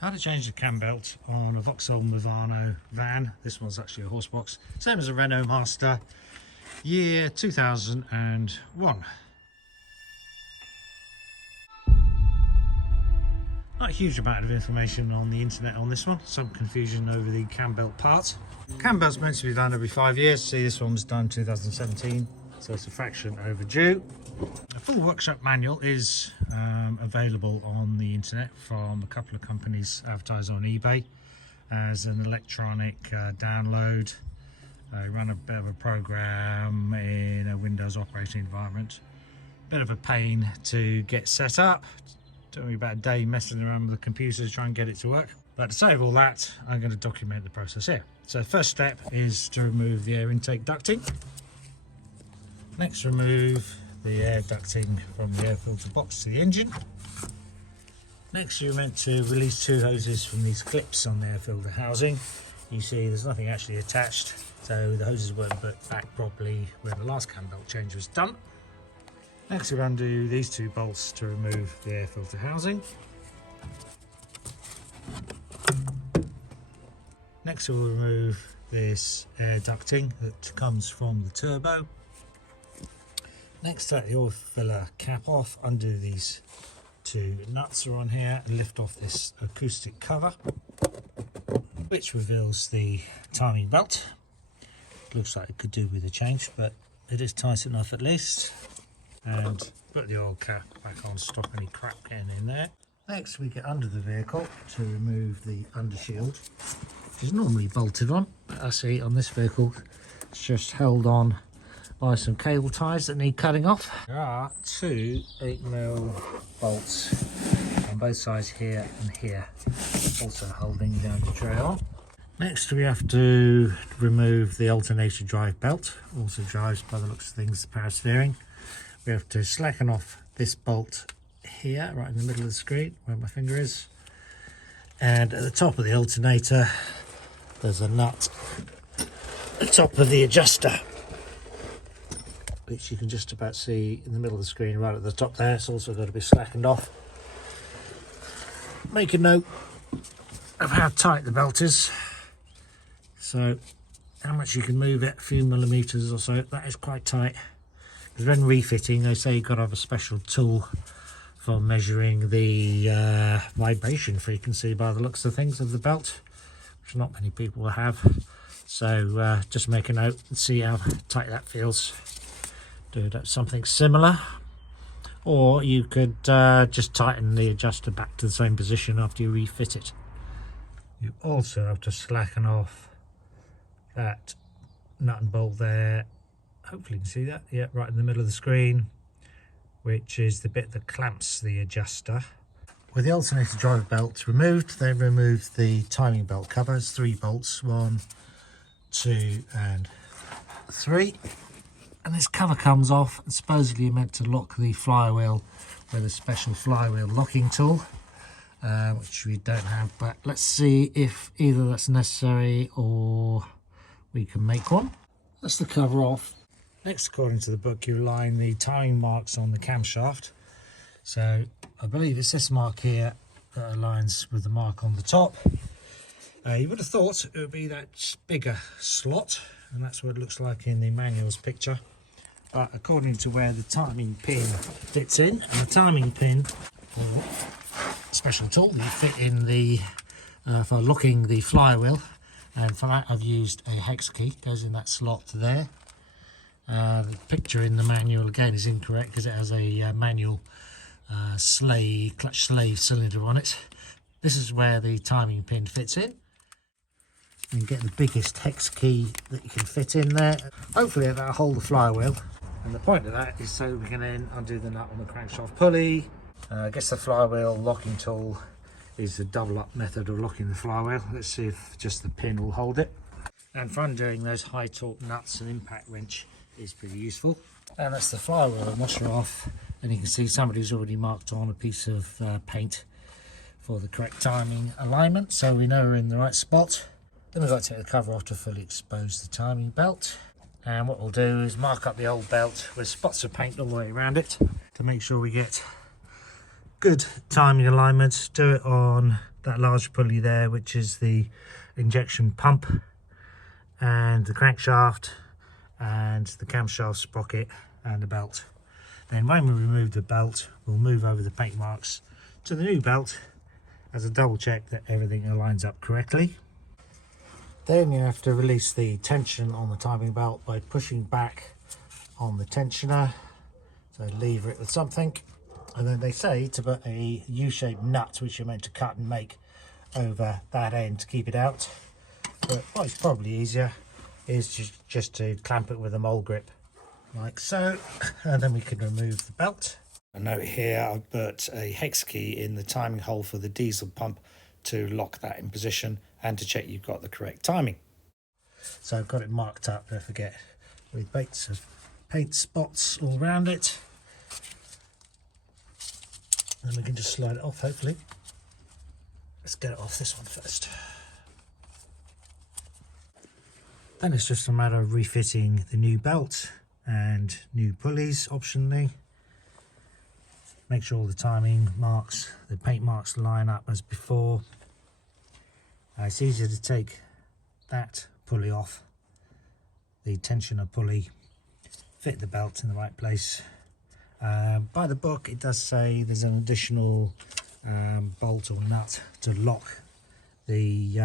How to change the cam belt on a Vauxhall Movano van. This one's actually a horse box, same as a Renault Master, year 2001. Not a huge amount of information on the internet on this one, some confusion over the cam belt part. Cam belt's meant to be done every 5 years. See, this one was done 2017, so it's a fraction overdue. A full workshop manual is available on the internet from a couple of companies advertised on eBay as an electronic download. Run a bit of a program in a Windows operating environment. Bit of a pain to get set up. Took me about a day messing around with the computer to try and get it to work. But to save all that, I'm going to document the process here. So the first step is to remove the air intake ducting. Next, remove the air ducting from the air filter box to the engine. Next, you're meant to release 2 hoses from these clips on the air filter housing. You see there's nothing actually attached, so the hoses weren't put back properly where the last cam belt change was done. Next, we'll undo these 2 bolts to remove the air filter housing. Next, we'll remove this air ducting that comes from the turbo. Next, take the oil filler cap off, undo these 2 nuts are on here and lift off this acoustic cover, which reveals the timing belt. Looks like it could do with a change, but it is tight enough at least. And put the oil cap back on to stop any crap getting in there. Next, we get under the vehicle to remove the undershield, which is normally bolted on, but I see on this vehicle it's just held on by some cable ties that need cutting off. There are 2 8mm bolts on both sides here and here, also holding the under tray on. Next, we have to remove the alternator drive belt, also drives by the looks of things the power steering. We have to slacken off this bolt here, right in the middle of the screen where my finger is, and at the top of the alternator there's a nut at the top of the adjuster, which you can just about see in the middle of the screen right at the top there. It's also got to be slackened off. Make a note of how tight the belt is, so how much you can move it, a few millimeters or so. That is quite tight, because when refitting they say you've got to have a special tool for measuring the vibration frequency by the looks of things of the belt, which not many people will have. So just make a note and see how tight that feels. Do something similar, or you could just tighten the adjuster back to the same position after you refit it. You also have to slacken off that nut and bolt there. Hopefully you can see that, yeah, right in the middle of the screen, which is the bit that clamps the adjuster. With the alternator drive belt removed, they removed the timing belt covers, 3 bolts, 1, 2 and 3. And this cover comes off, and supposedly you're meant to lock the flywheel with a special flywheel locking tool, which we don't have, but let's see if either that's necessary or we can make one. That's the cover off. Next, according to the book, you line the timing marks on the camshaft. So I believe it's this mark here that aligns with the mark on the top. You would have thought it would be that bigger slot, and that's what it looks like in the manual's picture. But according to where the timing pin fits in, and the timing pin, special tool you fit in the for locking the flywheel, and for that I've used a hex key, goes in that slot there. The picture in the manual again is incorrect because it has a manual clutch slave cylinder on it. This is where the timing pin fits in. And get the biggest hex key that you can fit in there. Hopefully that'll hold the flywheel. And the point of that is so we can then undo the nut on the crankshaft pulley. I guess the flywheel locking tool is the double up method of locking the flywheel. Let's see if just the pin will hold it. And for undoing those high torque nuts, an impact wrench is pretty useful. And that's the flywheel washer off, and you can see somebody's already marked on a piece of paint for the correct timing alignment, so we know we're in the right spot. Then we've got to take the cover off to fully expose the timing belt. And what we'll do is mark up the old belt with spots of paint all the way around it to make sure we get good timing alignment. Do it on that large pulley there, which is the injection pump, and the crankshaft, and the camshaft sprocket, and the belt. Then when we remove the belt, we'll move over the paint marks to the new belt as a double check that everything aligns up correctly. Then you have to release the tension on the timing belt by pushing back on the tensioner. So lever it with something, and then they say to put a U-shaped nut, which you're meant to cut and make, over that end to keep it out. But what's probably easier is just to clamp it with a mole grip, like so, and then we can remove the belt. A note here, I've put a hex key in the timing hole for the diesel pump to lock that in position and to check you've got the correct timing. So I've got it marked up, don't forget, with bits of paint spots all around it. And we can just slide it off, hopefully. Let's get it off this one first. Then it's just a matter of refitting the new belt and new pulleys optionally. Make sure all the timing marks, the paint marks line up as before. It's easier to take that pulley off, the tensioner pulley, fit the belt in the right place. By the book it does say there's an additional bolt or nut to lock the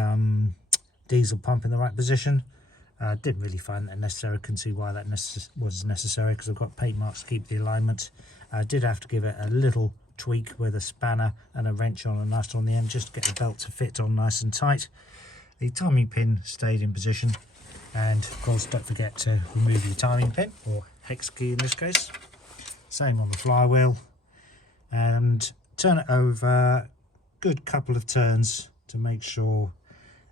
diesel pump in the right position. Didn't really find that necessary. Couldn't see why that was necessary because I've got paint marks to keep the alignment. I did have to give it a little tweak with a spanner and a wrench on a nut on the end just to get the belt to fit on nice and tight. The timing pin stayed in position, and of course don't forget to remove your timing pin, or hex key in this case. Same on the flywheel, and turn it over good couple of turns to make sure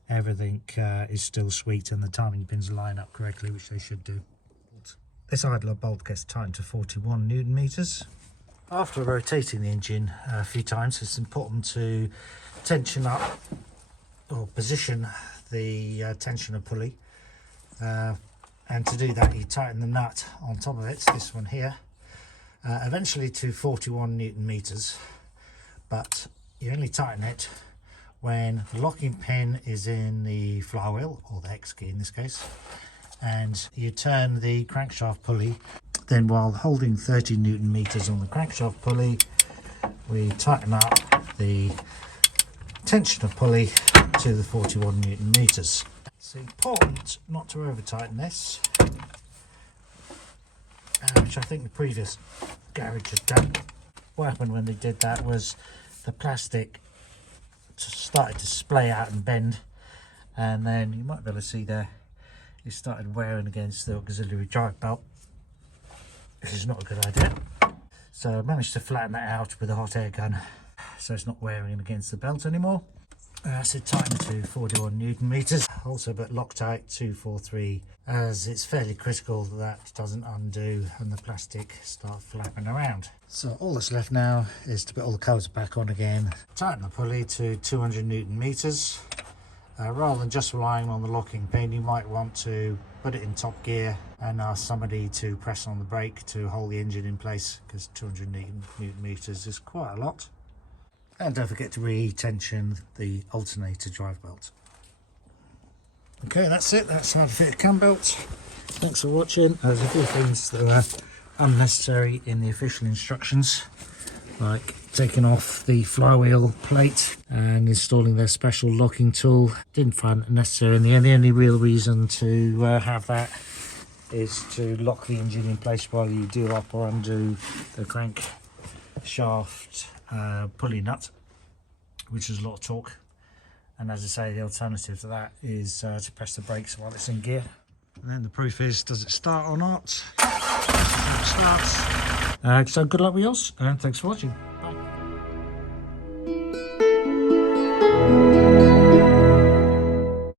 everything is still sweet and the timing pins line up correctly, which they should do. This idler bolt gets tightened to 41 Newton meters. After rotating the engine a few times, it's important to tension up or position the tensioner pulley, and to do that you tighten the nut on top of it, this one here, eventually to 41 Newton meters, but you only tighten it when the locking pin is in the flywheel, or the hex key in this case, and you turn the crankshaft pulley. Then while holding 30 Newton meters on the crankshaft pulley, we tighten up the tensioner pulley to the 41 Newton meters. It's important not to over tighten this, which I think the previous garage had done. What happened when they did that was the plastic started to splay out and bend, and then you might be able to see there it started wearing against the auxiliary drive belt, which is not a good idea. So I managed to flatten that out with a hot air gun so it's not wearing against the belt anymore. So tighten to 41 Newton meters, also but Loctite 243, as it's fairly critical that doesn't undo and the plastic start flapping around. So all that's left now is to put all the covers back on again. Tighten the pulley to 200 Newton meters. Rather than just relying on the locking pin, you might want to put it in top gear and ask somebody to press on the brake to hold the engine in place, because 200 Newton meters is quite a lot. And don't forget to re-tension the alternator drive belt. Okay, that's it. That's how to fit a cam belt. Thanks for watching. There's a few things that are unnecessary in the official instructions, like taking off the flywheel plate and installing their special locking tool. Didn't find it necessary in the end. The only real reason to have that is to lock the engine in place while you do up or undo the crank shaft pulley nut, which is a lot of torque. And as I say, the alternative to that is to press the brakes while it's in gear. And then the proof is, does it start or not? It starts. So good luck with yours, and thanks for watching.